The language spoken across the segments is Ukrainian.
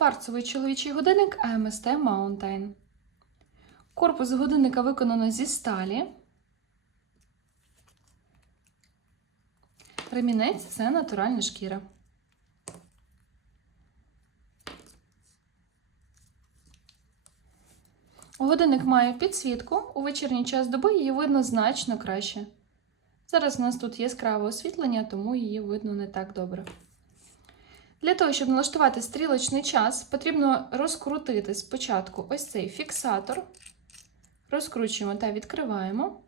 Кварцевий чоловічий годинник AMST Mountain. Корпус годинника виконано зі сталі. Ремінець це натуральна шкіра. Годинник має підсвітку. У вечірній час доби її видно значно краще. Зараз у нас тут яскраве освітлення, тому її видно не так добре. Для того, щоб налаштувати стрілочний час, потрібно розкрутити спочатку ось цей фіксатор. Розкручуємо та відкриваємо.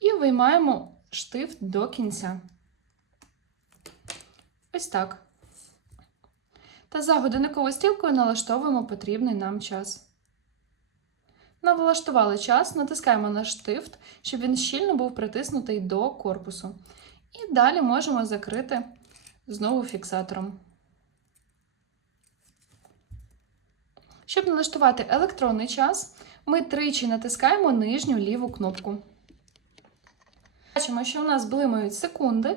І виймаємо штифт до кінця. Ось так. Та за годинниковою стрілкою налаштовуємо потрібний нам час. Налаштували час, натискаємо на штифт, щоб він щільно був притиснутий до корпусу. І далі можемо закрити знову фіксатором. Щоб налаштувати електронний час, ми тричі натискаємо нижню ліву кнопку. Бачимо, що у нас блимають секунди.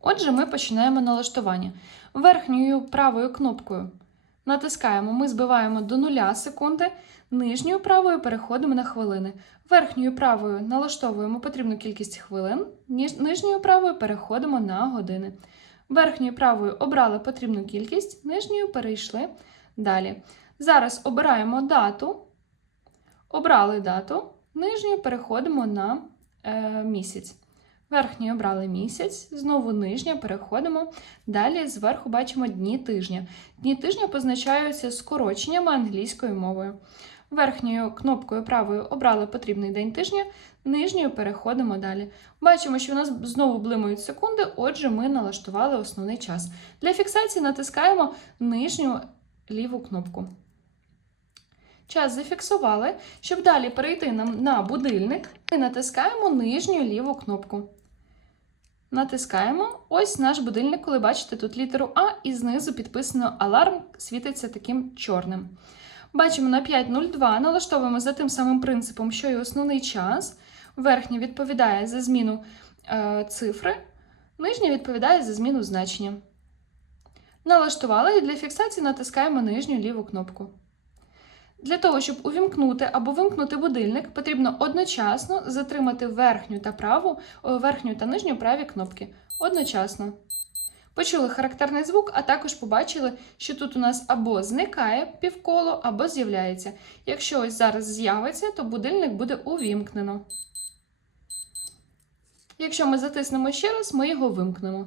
Отже, ми починаємо налаштування. Верхньою правою кнопкою натискаємо, ми збиваємо до 0 секунди, нижньою правою переходимо на хвилини. Верхньою правою налаштовуємо потрібну кількість хвилин, нижньою правою переходимо на години. Верхньою правою обрали потрібну кількість, нижньою перейшли далі. Зараз обираємо дату, обрали дату, нижньою переходимо на е, місяць. Верхньою обрали місяць, знову нижня переходимо. Далі зверху бачимо дні тижня. Дні тижня позначаються скороченнями англійською мовою. Верхньою кнопкою правою обрали потрібний день тижня, нижньою переходимо далі. Бачимо, що у нас знову блимають секунди, отже, ми налаштували основний час. Для фіксації натискаємо нижню ліву кнопку. Час зафіксували. Щоб далі перейти нам на будильник, ми натискаємо нижню ліву кнопку. Натискаємо ось наш будильник, коли бачите тут літеру А, і знизу підписано аларм, світиться таким чорним. Бачимо на 5.02, налаштовуємо за тим самим принципом, що і основний час. Верхня відповідає за зміну е, цифри, нижня відповідає за зміну значення. Налаштували і для фіксації натискаємо нижню ліву кнопку. Для того, щоб увімкнути або вимкнути будильник, потрібно одночасно затримати верхню та праву, верхню та нижню праві кнопки. Одночасно. Почули характерний звук, а також побачили, що тут у нас або зникає півколо, або з'являється. Якщо ось зараз з'явиться, то будильник буде увімкнено. Якщо ми затиснемо ще раз, ми його вимкнемо.